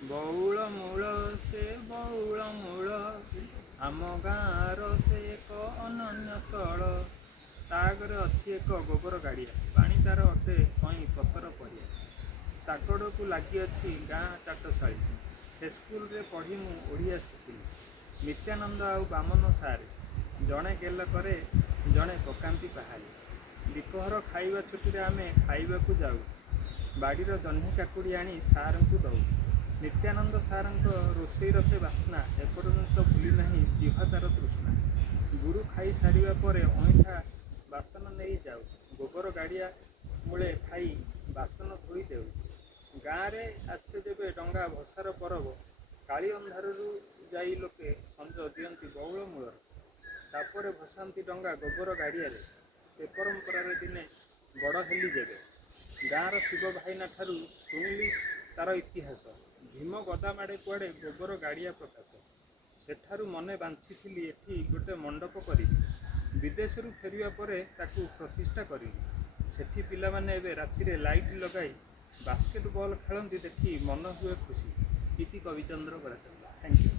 ବଉଳ ମୂଳ ସେ ବଉଳ ମୂଳ ଆମ ଗାଁର ସେ ଏକ ଅନନ୍ୟ ସ୍ଥଳ। ତା ଆଗରେ ଅଛି ଏକ ଗୋବର ଗାଡ଼ିଆ, ପାଣି ତାର ଅଟେ କଇଁ ପତର ପରିଆ। ତାଗଡ଼କୁ ଲାଗିଅଛି ଗାଁ ଚାଟଶାଳୀ। ସେ ସ୍କୁଲରେ ପଢ଼ି ମୁଁ ଓଡ଼ିଆ ଶିଖିଲି। ନିତ୍ୟାନନ୍ଦ ଆଉ ବାମନ ସାରେ, ଜଣେ ଗେଲ କରେ, ଜଣେ ପକାନ୍ତି ପାହାରେ। ଦିପହର ଖାଇବା ଛୁଟିରେ ଆମେ ଖାଇବାକୁ ଯାଉ। ବାଡ଼ିର ଜହ୍ନି କାକୁଡ଼ି ଆଣି ସାରଙ୍କୁ ଦଉ। ନିତ୍ୟାନନ୍ଦ ସାରଙ୍କ ରୋଷେଇର ସେ ବାସ୍ନା ଏପର୍ଯ୍ୟନ୍ତ ଭୁଲି ନାହିଁ ଜିହ୍ବା ତାର ତୃଷ୍ଣା। ଗୁରୁ ଖାଇ ସାରିବା ପରେ ଅଇଁଠା ବାସନ ନେଇ ଯାଉ। ଗୋବର ଗାଡ଼ିଆ ମୂଳେ ଖାଇ ବାସନ ଧୋଇ ଦେଉ। ଗାଁରେ ଆସେ ଯେବେ ଡଙ୍ଗା ଭସାର ପରବ, କାଳି ଅନ୍ଧାରରୁ ଯାଇ ଲୋକେ ସଞ୍ଜ ଦିଅନ୍ତି ବଉଳ ମୂଳରେ। ତାପରେ ଭସାନ୍ତି ଡଙ୍ଗା ଗୋବର ଗାଡ଼ିଆରେ। ସେ ପରମ୍ପରାରେ ଦିନେ ବଡ଼ ହେଲି ଯେବେ, ଗାଁର ଶିବ ଭାଇନା ଠାରୁ ଶୁଣିଲି ତାର ଇତିହାସ। ଭୀମ ଗଦା ମାଡ଼େ କୁଆଡ଼େ ଗୋବର ଗାଡ଼ିଆ ପ୍ରକାଶ। ସେଠାରୁ ମନେ ବାଞ୍ଛିଥିଲି ଏଠି ଗୋଟେ ମଣ୍ଡପ କରିବି। ବିଦେଶରୁ ଫେରିବା ପରେ ତାକୁ ପ୍ରତିଷ୍ଠା କରିଲି। ସେଠି ପିଲାମାନେ ଏବେ ରାତିରେ ଲାଇଟ୍ ଲଗାଇ ବାସ୍କେଟ ବଲ୍ ଖେଳନ୍ତି ଦେଖି ମନ ହୁଏ ଖୁସି। ଇତି କବିଚନ୍ଦ୍ର ଗଡ଼ାଚନ୍ଦ୍ର। Thank you.